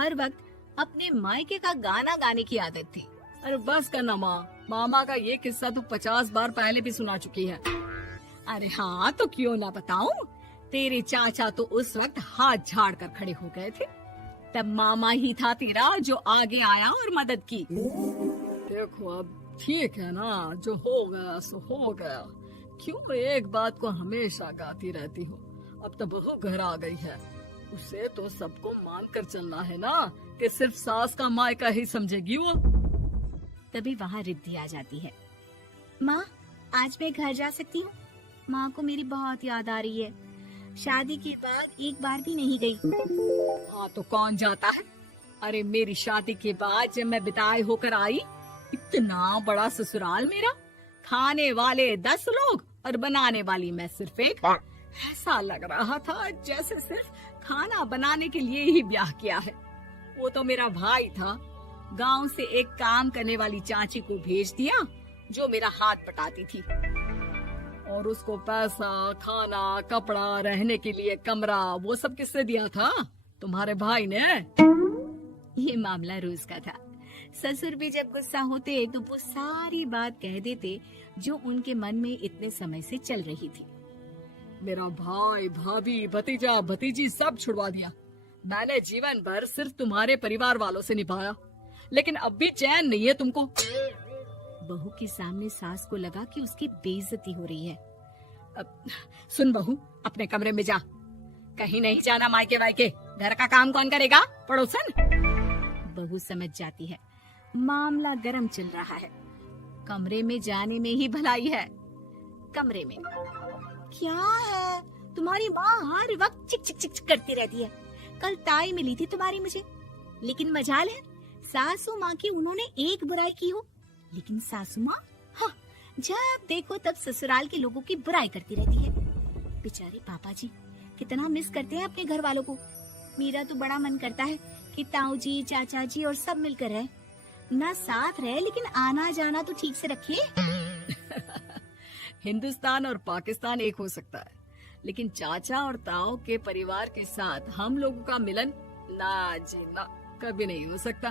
हर वक्त अपने मायके का गाना गाने की आदत थी। अरे बस करना माँ, मामा का ये किस्सा तो 50 बार पहले भी सुना चुकी है। अरे हाँ, तो क्यों ना बताऊं। तेरे चाचा तो उस वक्त हाथ झाड़ कर खड़े हो गए थे। तब मामा ही था तेरा जो आगे आया और मदद की। देखो अब ठीक है ना, जो हो गया सो हो गया। क्यों एक बात को हमेशा गाती रहती हो। अब तो बहू घर आ गई है, उसे तो सबको मान कर चलना है ना, कि सिर्फ सास का मायका ही समझेगी वो। तभी वहाँ रिद्धि आ जाती है। माँ, आज मैं घर जा सकती हूँ? माँ को मेरी बहुत याद आ रही है। शादी के बाद एक बार भी नहीं गई। हाँ तो कौन जाता है। अरे मेरी शादी के बाद जब मैं विदाई होकर आई, इतना बड़ा ससुराल मेरा, खाने वाले 10 लोग और बनाने वाली मैं सिर्फ एक। ऐसा लग रहा था जैसे सिर्फ खाना बनाने के लिए ही ब्याह किया है। वो तो मेरा भाई था, गांव से एक काम करने वाली चाची को भेज दिया जो मेरा हाथ पटाती थी, और उसको पैसा, खाना, कपड़ा, रहने के लिए कमरा, वो सब किसने दिया था? तुम्हारे भाई ने। ये मामला रोज का था। ससुर भी जब गुस्सा होते तो वो सारी बात कह देते जो उनके मन में इतने समय से चल रही थी। मेरा भाई, भाभी, भतीजा, भतीजी सब छुड़वा दिया। मैंने जीवन भर सिर्फ तुम्हारे परिवार वालों से निभाया, लेकिन अब भी चैन नहीं है तुमको। बहू के सामने सास को लगा कि उसकी बेइज्जती हो रही है। अब सुन बहू, अपने कमरे में जा, कहीं नहीं जाना मायके वायके। घर का काम कौन करेगा? पड़ोसन। बहू समझ जाती है मामला गर्म चल रहा है। कमरे में जाने में ही भलाई है। कमरे में क्या है? तुम्हारी माँ हर वक्त चिक चिक चिक करती रहती है। कल ताई मिली थी तुम्हारी मुझे, लेकिन मजाल है सासू माँ की उन्होंने एक बुराई की हो, लेकिन सासू माँ हाँ, जब देखो तब ससुराल के लोगों की बुराई करती रहती है। बेचारे पापा जी कितना मिस करते हैं अपने घर वालों को। मेरा तो बड़ा मन करता है कि ताऊ जी, चाचा जी और सब मिलकर रहे, ना साथ रहे लेकिन आना जाना तो ठीक से रखे। हिंदुस्तान और पाकिस्तान एक हो सकता है, लेकिन चाचा और ताऊ के परिवार के साथ हम लोगों का मिलन ना जी ना, कभी नहीं हो सकता।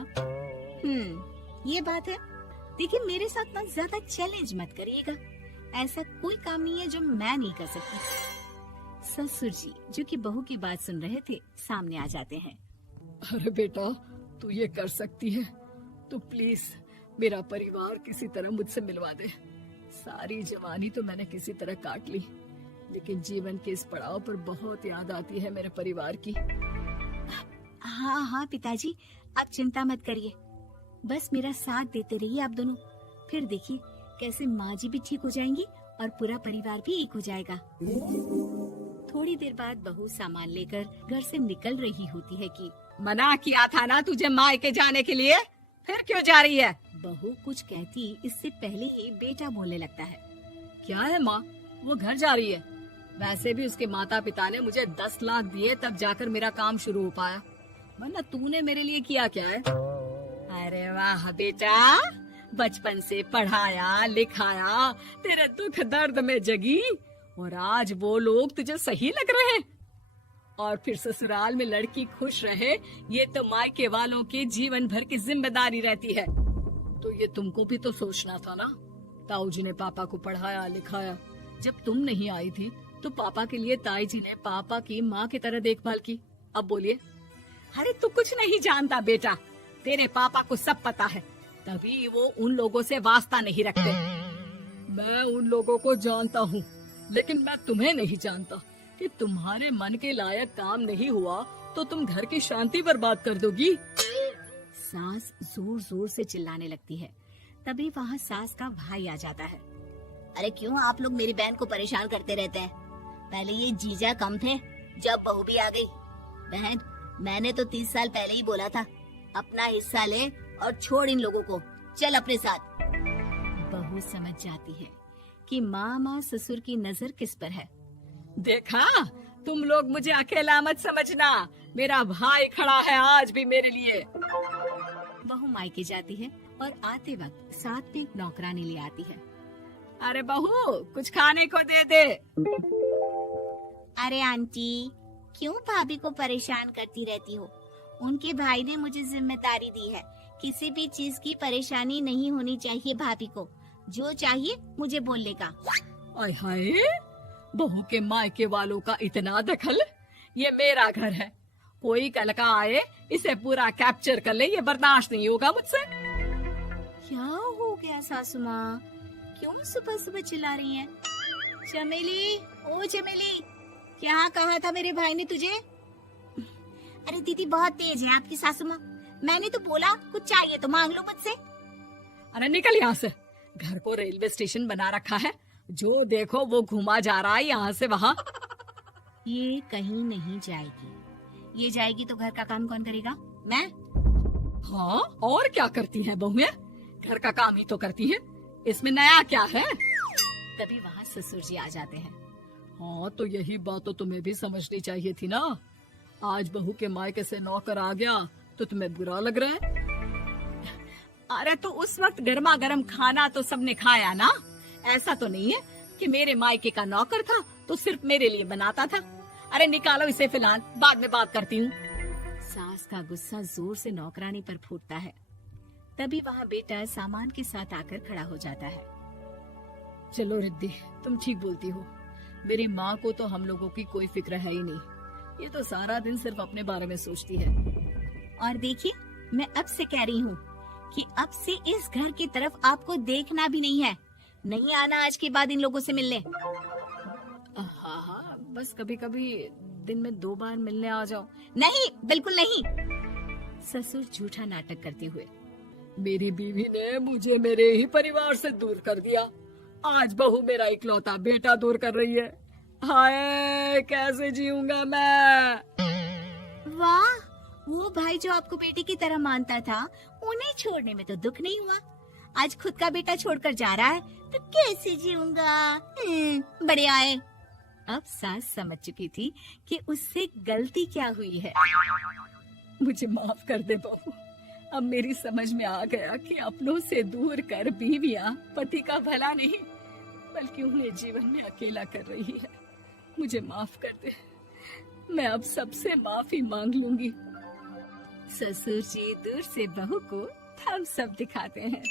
ये बात है। देखिए मेरे साथ ना ज्यादा चैलेंज मत करिएगा। ऐसा कोई काम नहीं है जो मैं नहीं कर सकती। ससुर जी जो कि बहू की बात सुन रहे थे सामने आ जाते हैं। अरे बेटा, तू ये कर सकती है तो प्लीज मेरा परिवार किसी तरह मुझसे मिलवा दे। सारी जवानी तो मैंने किसी तरह काट ली, लेकिन जीवन के इस पड़ाव पर बहुत याद आती है मेरे परिवार की। हाँ हाँ पिताजी, आप चिंता मत करिए, बस मेरा साथ देते रहिए आप दोनों। फिर देखिए कैसे माँ जी भी ठीक हो जाएंगी और पूरा परिवार भी एक हो जाएगा। थोड़ी देर बाद बहू सामान लेकर घर से निकल रही होती है कि मना किया था ना तुझे मायके जाने के लिए, फिर क्यों जा रही है? बहू कुछ कहती इससे पहले ही बेटा बोलने लगता है। क्या है माँ, वो घर जा रही है। वैसे भी उसके माता पिता ने मुझे 10 लाख दिए तब जाकर मेरा काम शुरू हो पाया, वरना तूने मेरे लिए किया क्या है? अरे वाह बेटा, बचपन से पढ़ाया लिखाया, तेरे दुख दर्द में जगी, और आज वो लोग तुझे सही लग रहे हैं। और फिर ससुराल में लड़की खुश रहे, ये तो मायके वालों की जीवन भर की जिम्मेदारी रहती है। तो ये तुमको भी तो सोचना था ना। ताऊ जी ने पापा को पढ़ाया लिखाया, जब तुम नहीं आई थी तो पापा के लिए ताई जी ने पापा की माँ की तरह देखभाल की। अब बोलिए। अरे तू कुछ नहीं जानता बेटा, तेरे पापा को सब पता है, तभी वो उन लोगों से वास्ता नहीं रखते। मैं उन लोगों को जानता हूँ, लेकिन मैं तुम्हें नहीं जानता कि तुम्हारे मन के लायक काम नहीं हुआ तो तुम घर की शांति बर्बाद कर दोगी। सास जोर जोर से चिल्लाने लगती है। तभी वहाँ सास का भाई आ जाता है। अरे क्यों आप लोग मेरी बहन को परेशान करते रहते हैं? पहले ये जीजा कम थे, जब बहू भी आ गई। बहन, मैंने तो 30 साल पहले ही बोला था, अपना हिस्सा ले और छोड़ इन लोगों को, चल अपने साथ। बहू समझ जाती है कि मामा ससुर की नजर किस पर है। देखा, तुम लोग मुझे अकेला मत समझना, मेरा भाई खड़ा है आज भी मेरे लिए। बहू मायके जाती है और आते वक्त साथ में एक नौकरानी ले आती है। अरे बहू, कुछ खाने को दे दे। अरे आंटी, क्यों भाभी को परेशान करती रहती हो? उनके भाई ने मुझे जिम्मेदारी दी है। किसी भी चीज की परेशानी नहीं होनी चाहिए भाभी को। जो चाहिए मुझे बोलने का। आय हाय, बहू के मायके वालों का इतना दखल। ये मेरा घर है, कोई कल का आए इसे पूरा कैप्चर कर ले, ये बर्दाश्त नहीं होगा मुझसे। क्या हो गया सासू माँ, क्यों सुबह सुबह चिल्ला रही हैं? चमेली, ओ चमेली, क्या कहा था मेरे भाई ने तुझे? अरे दीदी बहुत तेज है आपकी सासू माँ। मैंने तो बोला कुछ चाहिए तो मांग लो मुझसे। अरे निकल यहाँ से, घर को रेलवे स्टेशन बना रखा है, जो देखो वो घुमा जा रहा है यहाँ से वहाँ। ये कहीं नहीं जाएगी। ये जाएगी तो घर का काम कौन करेगा? मैं। हाँ, और क्या करती हैं बहुएं? घर का काम ही तो करती हैं, इसमें नया क्या है? तभी वहाँ ससुर जी आ जाते हैं। हाँ, तो यही बात तो तुम्हें भी समझनी चाहिए थी ना। आज बहू के मायके से नौकर आ गया तो तुम्हें बुरा लग रहा है? अरे तो उस वक्त गर्मा गर्म खाना तो सबने खाया ना। ऐसा तो नहीं है कि मेरे मायके का नौकर था तो सिर्फ मेरे लिए बनाता था। अरे निकालो इसे, फिलहाल बाद में बात करती हूँ। सास का गुस्सा जोर से नौकरानी पर फूटता है। तभी वहाँ बेटा सामान के साथ आकर खड़ा हो जाता है। चलो रिद्धि, तुम ठीक बोलती हो। मेरी माँ को तो हम लोगों की कोई फिक्र है ही नहीं, ये तो सारा दिन सिर्फ अपने बारे में सोचती है। और देखिए, मैं अब से कह रही हूँ कि अब से इस घर की तरफ आपको देखना भी नहीं है। नहीं आना आज के बाद इन लोगों से मिलने। हाँ हाँ, बस कभी कभी दिन में 2 बार मिलने आ जाओ। नहीं, बिल्कुल नहीं। ससुर झूठा नाटक करते हुए। मेरी बीवी ने मुझे मेरे ही परिवार से दूर कर दिया, आज बहू मेरा इकलौता बेटा दूर कर रही है। हाय, कैसे जीऊंगा मैं? वाह, वो भाई जो आपको बेटे की तरह मानता था, उन्हें छोड़ने में तो दुख नहीं हुआ। आज खुद का बेटा छोड़कर जा रहा है तो कैसे जीऊंगा? बढ़िया है। अब सास समझ चुकी थी कि उससे गलती क्या हुई है। मुझे माफ कर दे बहू, अब मेरी समझ में आ गया कि अपनों से दूर कर बीवियां पति का भला नहीं बल्कि उन्हें जीवन में अकेला कर रही है। मुझे माफ कर दे, मैं अब सबसे माफी मांग लूंगी। ससुर जी दूर से बहू को थम्स अप दिखाते हैं।